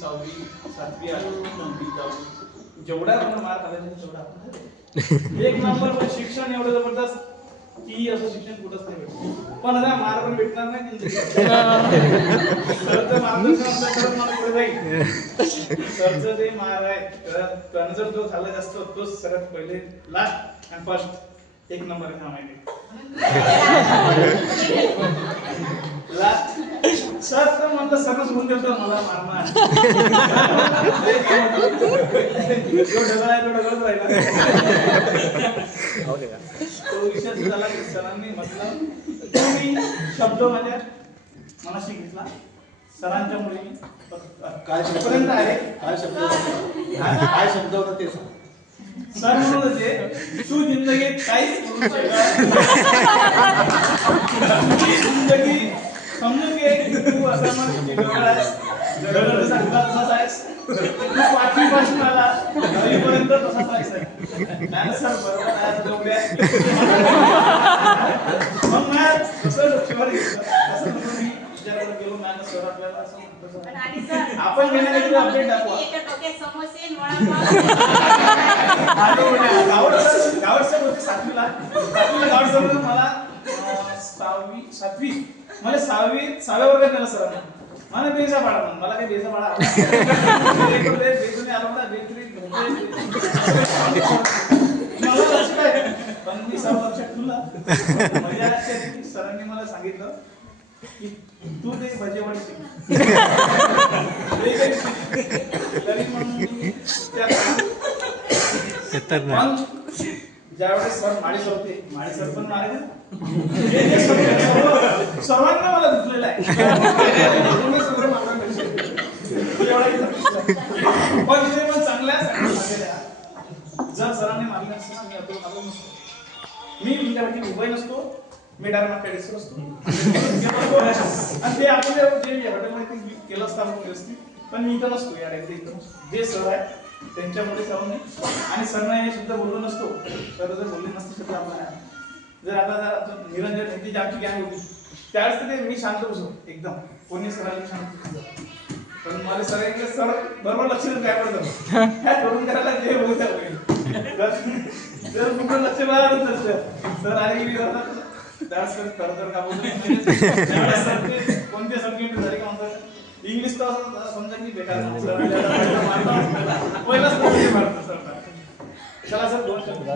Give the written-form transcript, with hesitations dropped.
6वी 7वी 8वी 9वी 10वी जेवढा आपण मार्क आला तेवढा आपण एक नंबर शिक्षण एवढं जबरदस्त की असं शिक्षण कुठंच नाही भेटत. पण आता मार्क पण भेटणार नाही सरचं मार्गदर्शन असल्याकडे मला पुढे जाईल. सरचं जे मार्ग आहे जर जो झाला जास्त तोच सगळ्यात पहिले लास्ट अँड फर्स्ट एक नंबर आहे माहिती लास्ट सर तर म्हणलं सरच म्हणून देतो मला मारणार जो ढगळ आहे तो ढगळच राहिला. तो विषय झाला की सरांनी म्हटलं तुम्ही शब्द माझ्या मनाशी घेतला सरांच्या मुळे काय पर्यंत आहे काय शब्द होता ते सर म्हणत होते तू जिंदगीत काहीच करू शकत जिंदगी समजून घे तू असा आहेस तू 5वी पासून आला 9वी पर्यंत तसाच आहेस सर बरोबर मग असं लक्षावर घेतलं असं म्हणून मी विचारायला गेलो मॅम सर आपल्याला असं आपण घेण्यासाठी अपडेट दाखवा गावड सर होते 7वीला गावड सर मला 7वी मला 6व्या वर्गात नेलं सरांना मला बेजा पाडा म्हणून मला काही बेजा पाडा बेजून आलो ना बेजरी मला लक्ष काय पण मी सर्व लक्षात ठेवला माझ्या सरांनी मला सांगितलं की तू ते भजे वडे शिक तरी मग ज्यावेळेस सर माळी सर होते माळी सर पण मारायचे सर्वांना मला दुखलेला आहे पण ते पण चांगल्या जर सरांनी मारले असतं मी अब्दुल मारलो नसतो मी तुमच्यावरती उभय नसतो मी डायरेक्ट मागच्या डिस्क असतो आणि ते आपण जे हॉटेलमध्ये केलं असतं आपण व्यवस्थित पण मी इथं नसतो या इथं जे सर आहे त्यांच्यामुळे जाऊन नाही आणि सरना हे सुद्धा बोललो नसतो तर जर बोलले नसते सुद्धा आपल्याला जर आता निरंजन यांची आमची गॅंग होती त्यावेळेस ते मी शांत बसतो एकदम कोणी सरांनी शांत पण मला सरांनी सर बरोबर लक्ष देऊन काय पडतं काय करून करायला जे बोलतात जर कुठं लक्ष मिळालं नसतं सर आले की त्यावेळेस खरं का बोलतो कोणत्या सब्जेक्ट झाले का म्हणतात इंग्लिश तर समजा की बेकार पहिलाच मारतो सर चला सर 2 शब्द